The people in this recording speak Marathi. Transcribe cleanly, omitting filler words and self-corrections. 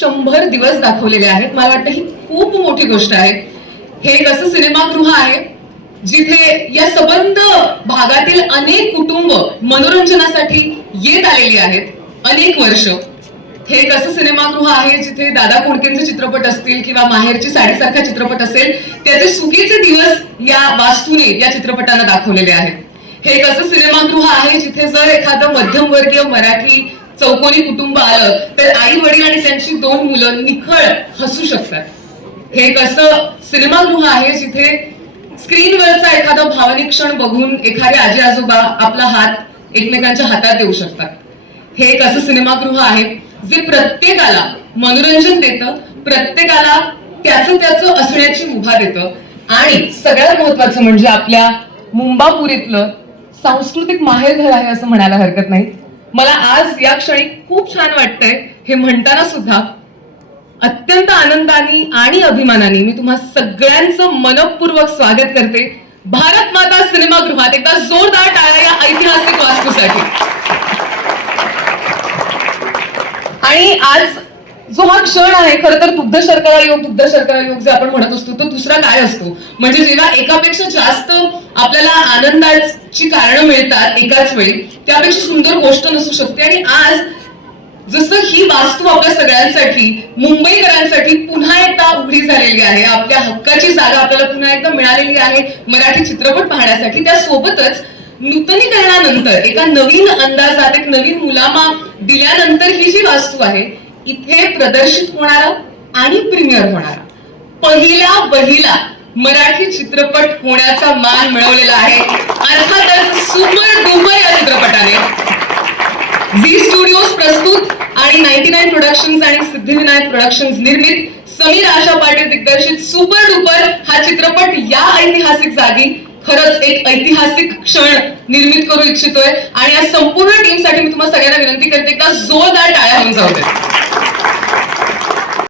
100 दिवस दाखवलेले आहेत. मला वाटतं ही खूप मोठी गोष्ट आहे. हे एक असं सिनेमागृह आहे जिथे या सबंध भागातील अनेक कुटुंब मनोरंजनासाठी येत आलेली आहेत अनेक वर्ष. हे एक असं सिनेमागृह आहे जिथे दादा कोंडकेंचे चित्रपट असतील किंवा माहेरची साडीसारखा चित्रपट असेल, त्याचे सुगीचे दिवस या वास्तूने या चित्रपटांना दाखवलेले आहेत. हे एक असं सिनेमागृह आहे जिथे जर एखादं मध्यमवर्गीय मराठी चौकोनी कुटुंब आलं तर आई वडील आणि त्यांची 2 मुलं निखळ हसू शकतात. हे एक असं सिनेमागृह आहे जिथे स्क्रीनवरचा एखादा भावनिक क्षण बघून एखादे आजी आजोबा आपला हात एकमेकांच्या हातात देऊ शकतात. हे एक असं सिनेमागृह आहे जे प्रत्येकाला मनोरंजन देतं, प्रत्येकाला त्याचं असण्याची मुभा देतं आणि सगळ्यात महत्वाचं म्हणजे आपल्या मुंबापुरीतलं सांस्कृतिक माहेरघर आहे असं म्हणायला हरकत नाही. मला आज या क्षणी खूप छान वाटतंय हे म्हणताना सुद्धा. अत्यंत आनंदाने आणि अभिमानाने मी तुम्हा सगळ्यांचं मनपूर्वक स्वागत करते भारत माता सिनेमागृहात. एकदा जोरदार टाळ्या या ऐतिहासिक वास्तूसाठी. आणि आज जो हा क्षण आहे, खरं तर दुग्ध शर्करा योग जे आपण म्हणत असतो तो दुसरा काय असतो, म्हणजे जेव्हा एकापेक्षा जास्त आपल्याला आनंदाची कारणं मिळतात एकाच वेळी, त्यापेक्षा सुंदर गोष्ट नसू शकते. आणि आज जसं ही वास्तू आपल्या सगळ्यांसाठी, मुंबईकरांसाठी पुन्हा एकदा उघडी झालेली आहे, आपल्या हक्काची जागा आपल्याला पुन्हा एकदा मिळालेली आहे मराठी चित्रपट पाहण्यासाठी, त्यासोबतच नूतनीकरणानंतर एका नवीन अंदाजात एक नवीन मुलामा दिल्यानंतर ही जी वास्तू आहे इथे प्रदर्शित होणारा आणि प्रीमियर होणारा पहिला मराठी चित्रपट होण्याचा मान मिळवलेला आहे अर्थातच सुपर डुपर या चित्रपटाने. झी स्टुडिओज प्रस्तुत आणि 99 प्रोडक्शन्स आणि सिद्धिविनायक प्रोडक्शन्स निर्मित समीर आशा पाटील दिग्दर्शित सुपर डुपर हा चित्रपट या ऐतिहासिक जागी खरंच एक ऐतिहासिक क्षण निर्मित करू इच्छितोय. आणि या संपूर्ण टीमसाठी मी तुम्हाला सगळ्यांना विनंती करते, एकदा जोरदार टाळ्या होऊन जाऊ दे.